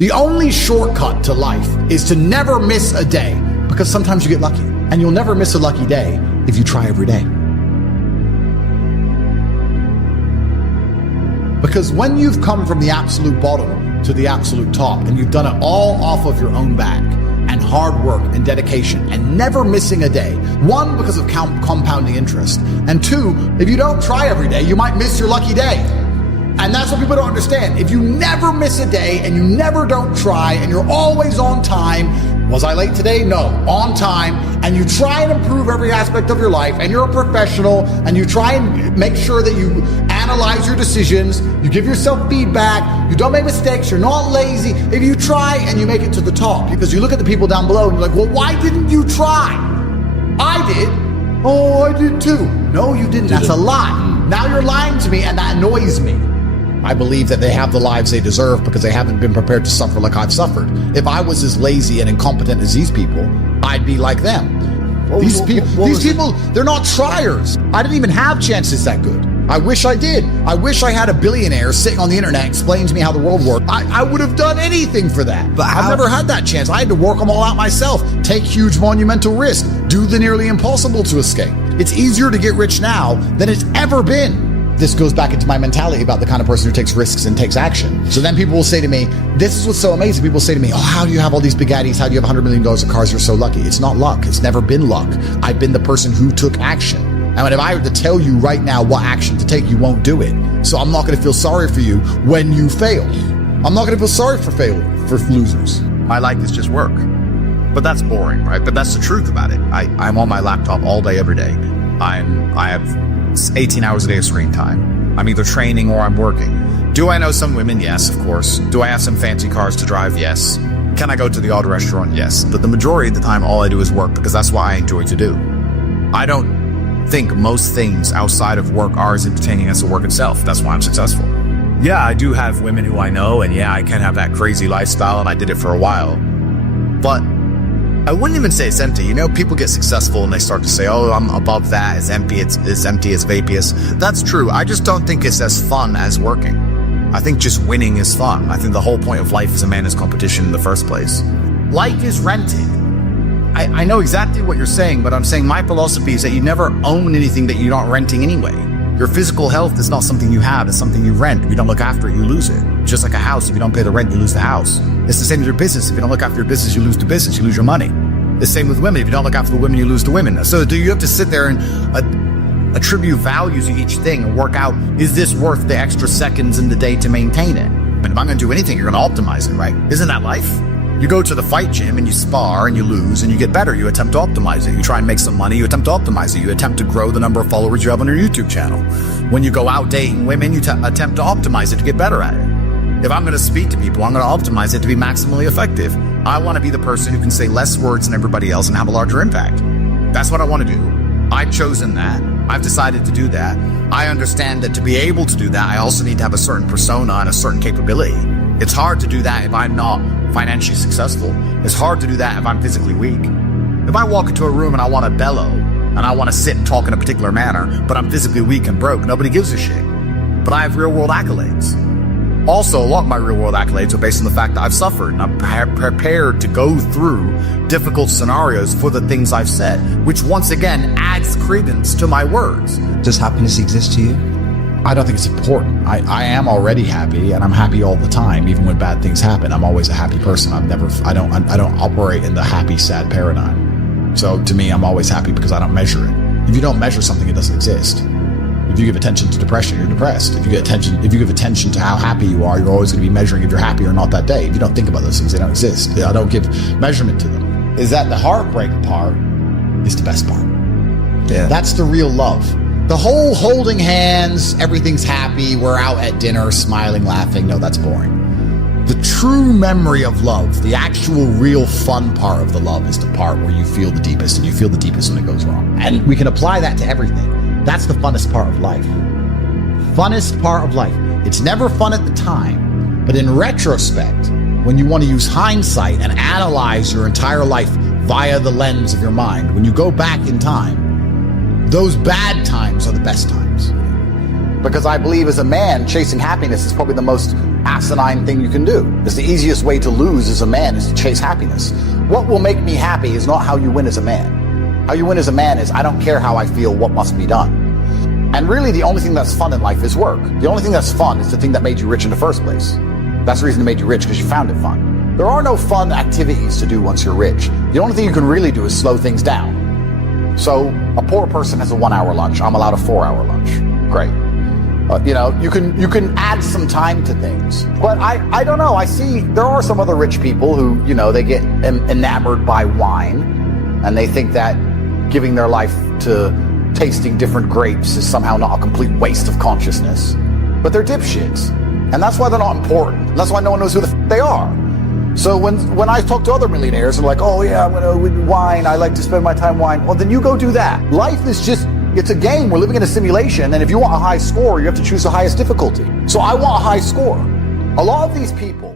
The only shortcut to life is to never miss a day, because sometimes you get lucky, and you'll never miss a lucky day if you try every day. Because when you've come from the absolute bottom to the absolute top, and you've done it all off of your own back, and hard work and dedication, and never missing a day, one, because of compounding interest, and two, if you don't try every day, you might miss your lucky day. And that's what people don't understand. If you never miss a day and you never don't try and you're always on time, was I late today? No, on time, and you try and improve every aspect of your life, and you're a professional, and you try and make sure that you analyze your decisions, you give yourself feedback, you don't make mistakes, you're not lazy. If you try and you make it to the top, because you look at the people down below and you're like, well, why didn't you try? I did. Oh, I did too. No, you didn't. That's a lie. Now you're lying to me, and that annoys me. I believe that they have the lives they deserve because they haven't been prepared to suffer like I've suffered. If I was as lazy and incompetent as these people, I'd be like them. These people, they're not triers. I didn't even have chances that good. I wish I did. I wish I had a billionaire sitting on the internet explaining to me how the world worked. I would have done anything for that. But I've never had that chance. I had to work them all out myself, take huge monumental risks, do the nearly impossible to escape. It's easier to get rich now than it's ever been. This goes back into my mentality about the kind of person who takes risks and takes action. So then people will say to me, this is what's so amazing. People say to me, oh, how do you have all these big Addies? How do you have $100 million of cars? You're so lucky. It's not luck. It's never been luck. I've been the person who took action. And if I were to tell you right now what action to take, you won't do it. So I'm not going to feel sorry for you when you fail. I'm not going to feel sorry for losers. My life is just work. But that's boring, right? But that's the truth about it. I'm on my laptop all day, every day. I have 18 hours a day of screen time. I'm either training or I'm working. Do I know some women? Yes, of course. Do I have some fancy cars to drive? Yes. Can I go to the odd restaurant? Yes. But the majority of the time, all I do is work because that's what I enjoy to do. I don't think most things outside of work are as entertaining as the work itself. That's why I'm successful. Yeah, I do have women who I know, and yeah, I can have that crazy lifestyle, and I did it for a while. But I wouldn't even say it's empty. You know, people get successful and they start to say, oh, I'm above that. It's empty. It's empty. It's vaporous. That's true. I just don't think it's as fun as working. I think just winning is fun. I think the whole point of life is a man is competition in the first place. Life is rented. I know exactly what you're saying, but I'm saying my philosophy is that you never own anything that you're not renting anyway. Your physical health is not something you have. It's something you rent. If you don't look after it, you lose it. Just like a house, if you don't pay the rent, you lose the house. It's the same as your business. If you don't look after your business, you lose the business, you lose your money. The same with women. If you don't look after the women, you lose the women. So do you have to sit there and attribute value to each thing and work out, is this worth the extra seconds in the day to maintain it? And if I'm going to do anything, you're going to optimize it, right? Isn't that life? You go to the fight gym and you spar and you lose and you get better. You attempt to optimize it. You try and make some money. You attempt to optimize it. You attempt to grow the number of followers you have on your YouTube channel. When you go out dating women, you attempt to optimize it to get better at it. If I'm going to speak to people, I'm going to optimize it to be maximally effective. I want to be the person who can say less words than everybody else and have a larger impact. That's what I want to do. I've chosen that. I've decided to do that. I understand that to be able to do that, I also need to have a certain persona and a certain capability. It's hard to do that if I'm not financially successful. It's hard to do that if I'm physically weak. If I walk into a room and I want to bellow and I want to sit and talk in a particular manner, but I'm physically weak and broke, nobody gives a shit. But I have real world accolades. Also, a lot of my real world accolades are based on the fact that I've suffered and I'm prepared to go through difficult scenarios for the things I've said, which once again adds credence to my words. Does happiness exist to you? I don't think it's important. I am already happy, and I'm happy all the time, even when bad things happen. I'm always a happy person. I don't operate in the happy, sad paradigm. So to me, I'm always happy because I don't measure it. If you don't measure something, it doesn't exist. If you give attention to depression, you're depressed. If you give attention to how happy you are, you're always going to be measuring if you're happy or not that day. If you don't think about those things, they don't exist. I don't give measurement to them. Is that the heartbreak part is the best part. Yeah. That's the real love. The whole holding hands, everything's happy, we're out at dinner, smiling, laughing. No, that's boring. The true memory of love, the actual real fun part of the love is the part where you feel the deepest, and you feel the deepest when it goes wrong. And we can apply that to everything. That's the funnest part of life. Funnest part of life. It's never fun at the time, but in retrospect, when you want to use hindsight and analyze your entire life via the lens of your mind, when you go back in time, those bad times are the best times. Because I believe as a man, chasing happiness is probably the most asinine thing you can do. It's the easiest way to lose as a man is to chase happiness. What will make me happy is not how you win as a man. How you win as a man is, I don't care how I feel, what must be done. And really the only thing that's fun in life is work. The only thing that's fun is the thing that made you rich in the first place. That's the reason it made you rich, because you found it fun. There are no fun activities to do once you're rich. The only thing you can really do is slow things down. So a poor person has a 1 hour lunch. I'm allowed a 4 hour lunch. Great. You can add some time to things. But I don't know. I see there are some other rich people who, they get enamored by wine, and they think that giving their life to tasting different grapes is somehow not a complete waste of consciousness. But they're dipshits. And that's why they're not important. That's why no one knows who the they are. So when I talk to other millionaires, they're like, oh yeah, with wine, I like to spend my time wine. Well, then you go do that. Life is just, it's a game. We're living in a simulation. And if you want a high score, you have to choose the highest difficulty. So I want a high score. A lot of these people